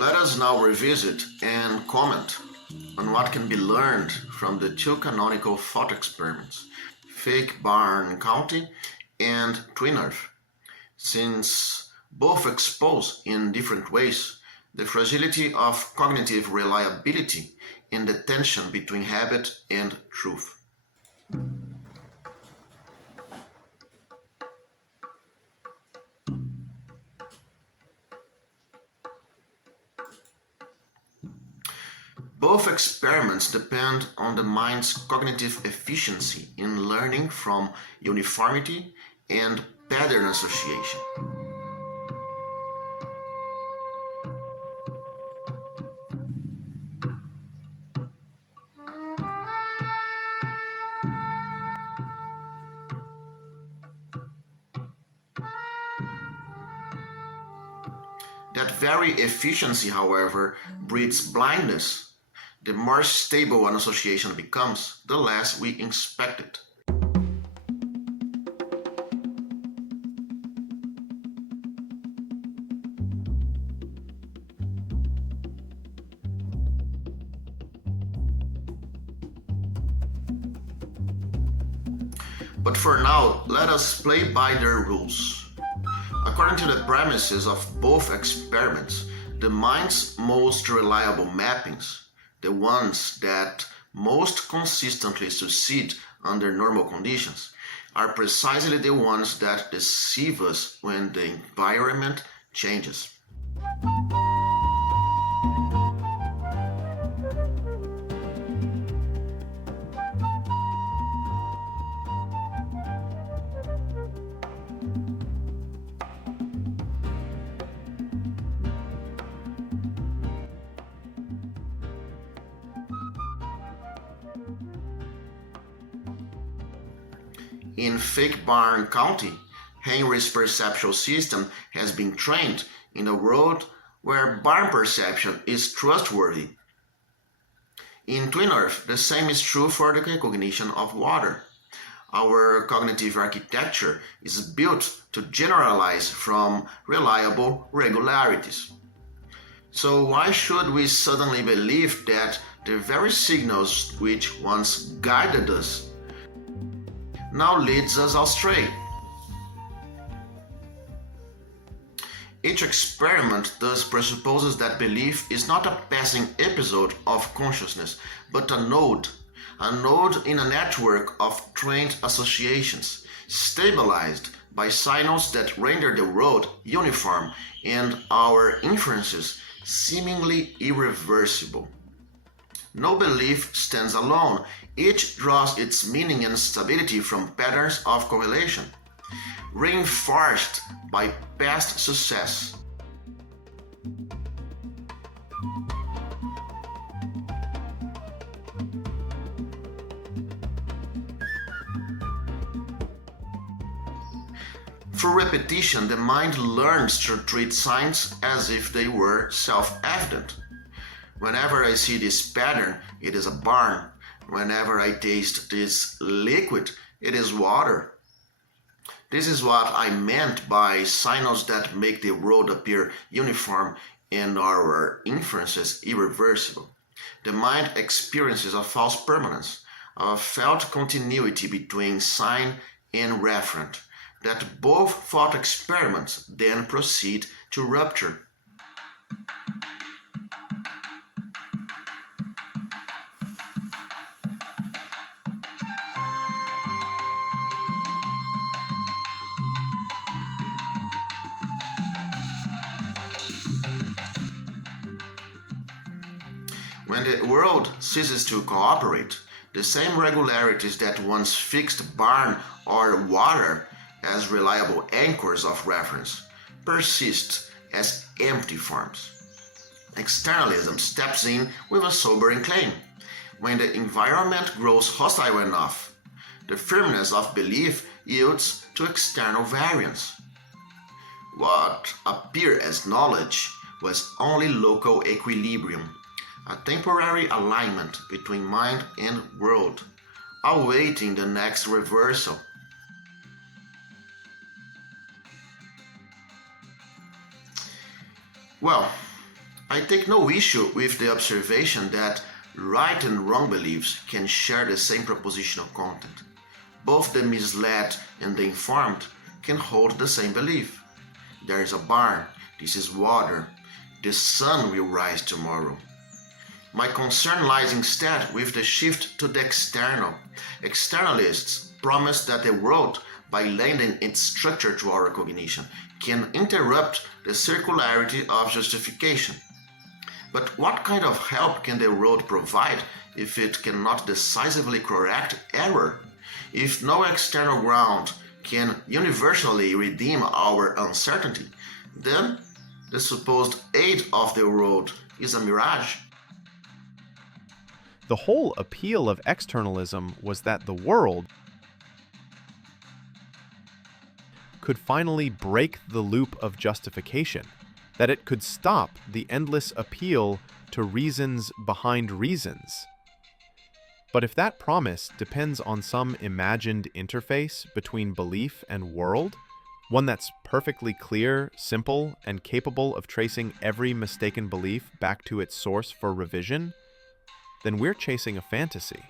Let us now revisit and comment on what can be learned from the two canonical thought experiments, Fake Barn County and Twin Earth, since both expose in different ways the fragility of cognitive reliability and the tension between habit and truth. Both experiments depend on the mind's cognitive efficiency in learning from uniformity and pattern association. That very efficiency, however, breeds blindness. The more stable an association becomes, the less we inspect it. But for now, let us play by their rules. According to the premises of both experiments, the mind's most reliable mappings, the ones that most consistently succeed under normal conditions, are precisely the ones that deceive us when the environment changes. In Fake Barn County, Henry's perceptual system has been trained in a world where barn perception is trustworthy. In Twin Earth, the same is true for the recognition of water. Our cognitive architecture is built to generalize from reliable regularities. So why should we suddenly believe that the very signals which once guided us now leads us astray? Each experiment thus presupposes that belief is not a passing episode of consciousness, but a node in a network of trained associations, stabilized by signals that render the world uniform and our inferences seemingly irreversible. No belief stands alone. Each draws its meaning and stability from patterns of correlation, reinforced by past success. Through repetition, the mind learns to treat signs as if they were self-evident. Whenever I see this pattern, it is a barn. Whenever I taste this liquid, it is water. This is what I meant by signals that make the world appear uniform and our inferences irreversible. The mind experiences a false permanence, a felt continuity between sign and referent, that both thought experiments then proceed to rupture. When the world ceases to cooperate, the same regularities that once fixed barn or water as reliable anchors of reference persist as empty forms. Externalism steps in with a sobering claim. When the environment grows hostile enough, the firmness of belief yields to external variance. What appeared as knowledge was only local equilibrium, a temporary alignment between mind and world, awaiting the next reversal. Well, I take no issue with the observation that right and wrong beliefs can share the same propositional content. Both the misled and the informed can hold the same belief. There is a barn, this is water, the sun will rise tomorrow. My concern lies instead with the shift to the external. Externalists promise that the world, by lending its structure to our cognition, can interrupt the circularity of justification. But what kind of help can the world provide if it cannot decisively correct error? If no external ground can universally redeem our uncertainty, then the supposed aid of the world is a mirage. The whole appeal of externalism was that the world could finally break the loop of justification, that it could stop the endless appeal to reasons behind reasons. But if that promise depends on some imagined interface between belief and world, one that's perfectly clear, simple, and capable of tracing every mistaken belief back to its source for revision, then we're chasing a fantasy.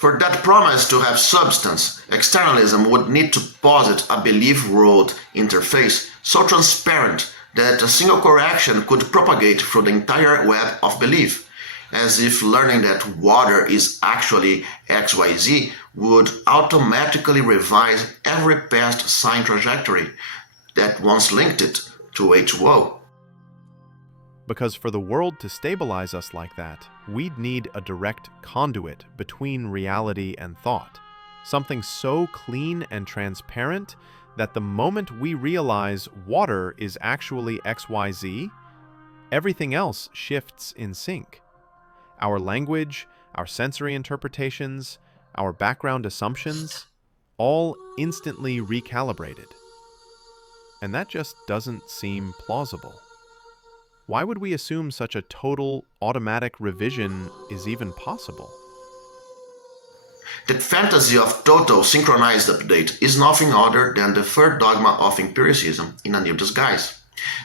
For that promise to have substance, externalism would need to posit a belief-world interface so transparent that a single correction could propagate through the entire web of belief, as if learning that water is actually XYZ would automatically revise every past sign trajectory that once linked it to H2O. Because for the world to stabilize us like that, we'd need a direct conduit between reality and thought. Something so clean and transparent that the moment we realize water is actually XYZ, everything else shifts in sync. Our language, our sensory interpretations, our background assumptions, all instantly recalibrated. And that just doesn't seem plausible. Why would we assume such a total, automatic revision is even possible? The fantasy of total synchronized update is nothing other than the third dogma of empiricism in a new disguise.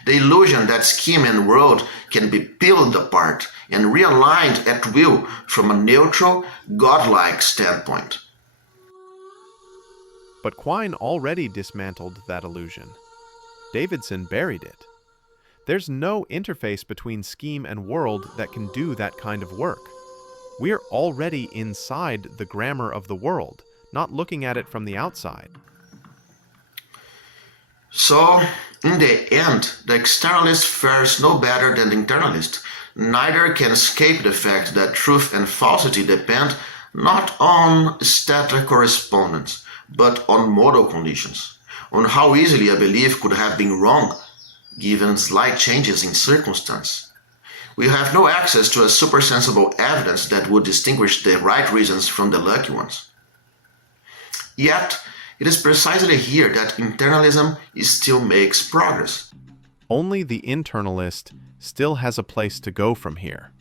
The illusion that scheme and world can be peeled apart and realigned at will from a neutral, godlike standpoint. But Quine already dismantled that illusion. Davidson buried it. There's no interface between scheme and world that can do that kind of work. We're already inside the grammar of the world, not looking at it from the outside. So, in the end, the externalist fares no better than the internalist. Neither can escape the fact that truth and falsity depend not on static correspondence, but on modal conditions, on how easily a belief could have been wrong given slight changes in circumstance. We have no access to a supersensible evidence that would distinguish the right reasons from the lucky ones. Yet, it is precisely here that internalism still makes progress. Only the internalist still has a place to go from here.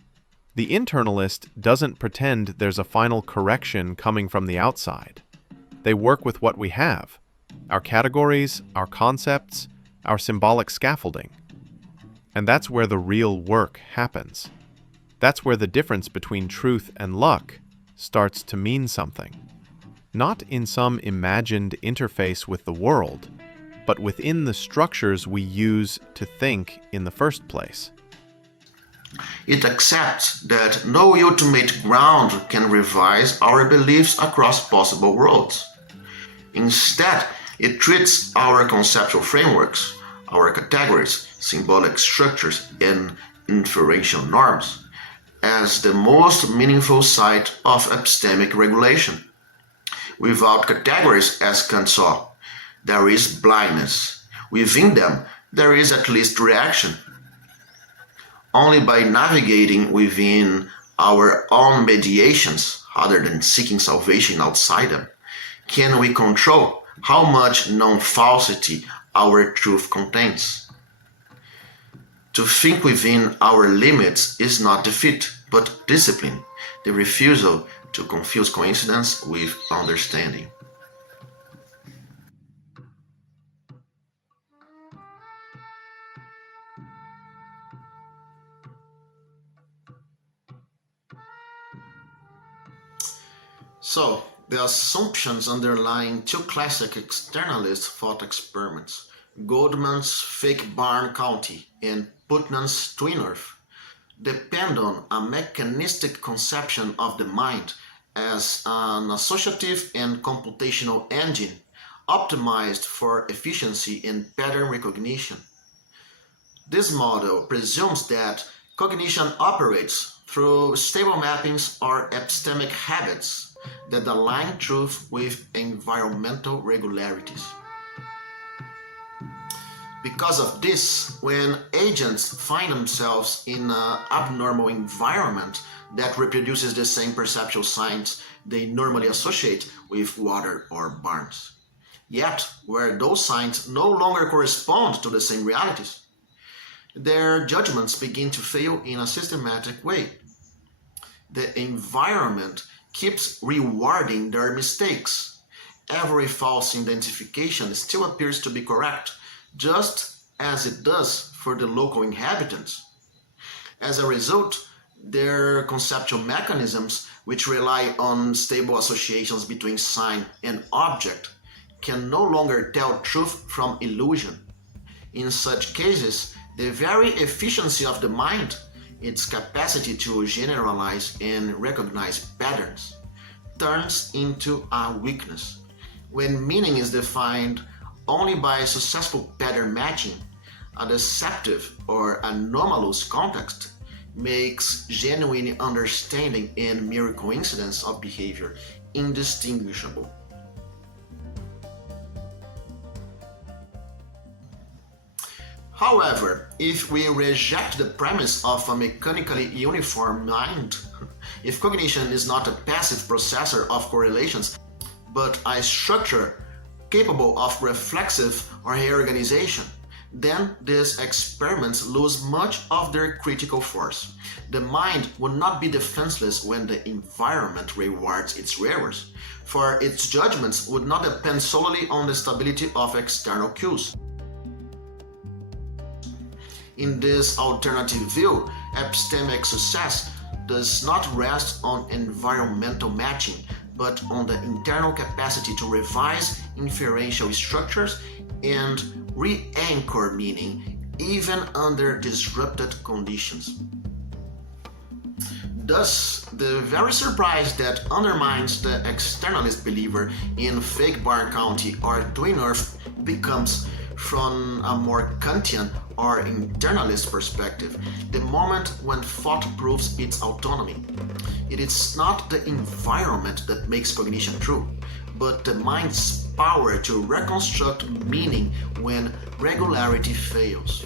The internalist doesn't pretend there's a final correction coming from the outside. They work with what we have, our categories, our concepts, our symbolic scaffolding. And that's where the real work happens. That's where the difference between truth and luck starts to mean something. Not in some imagined interface with the world, but within the structures we use to think in the first place. It accepts that no ultimate ground can revise our beliefs across possible worlds. Instead, it treats our conceptual frameworks, our categories, symbolic structures, and inferential norms as the most meaningful site of epistemic regulation. Without categories, as Kant saw, there is blindness. Within them, there is at least reaction. Only by navigating within our own mediations, rather than seeking salvation outside them, can we control how much non-falsity our truth contains. To think within our limits is not defeat, but discipline, the refusal to confuse coincidence with understanding. So, the assumptions underlying two classic externalist thought experiments, Goldman's fake Barn County and Putnam's Twin Earth, depend on a mechanistic conception of the mind as an associative and computational engine optimized for efficiency and pattern recognition. This model presumes that cognition operates through stable mappings or epistemic habits that align truth with environmental regularities. Because of this, when agents find themselves in an abnormal environment that reproduces the same perceptual signs they normally associate with water or barns, yet where those signs no longer correspond to the same realities, their judgments begin to fail in a systematic way. The environment keeps rewarding their mistakes. Every false identification still appears to be correct, just as it does for the local inhabitants. As a result, their conceptual mechanisms, which rely on stable associations between sign and object, can no longer tell truth from illusion. In such cases, the very efficiency of the mind, its capacity to generalize and recognize patterns, turns into a weakness. When meaning is defined only by successful pattern matching, a deceptive or anomalous context makes genuine understanding and mere coincidence of behavior indistinguishable. However, if we reject the premise of a mechanically uniform mind, if cognition is not a passive processor of correlations, but a structure capable of reflexive reorganization, then these experiments lose much of their critical force. The mind would not be defenseless when the environment rewards its errors, for its judgments would not depend solely on the stability of external cues. In this alternative view, epistemic success does not rest on environmental matching, but on the internal capacity to revise inferential structures and re-anchor meaning, even under disrupted conditions. Thus, the very surprise that undermines the externalist believer in fake Barn County or Twin Earth becomes, from a more Kantian or internalist perspective, the moment when thought proves its autonomy. It is not the environment that makes cognition true, but the mind's power to reconstruct meaning when regularity fails.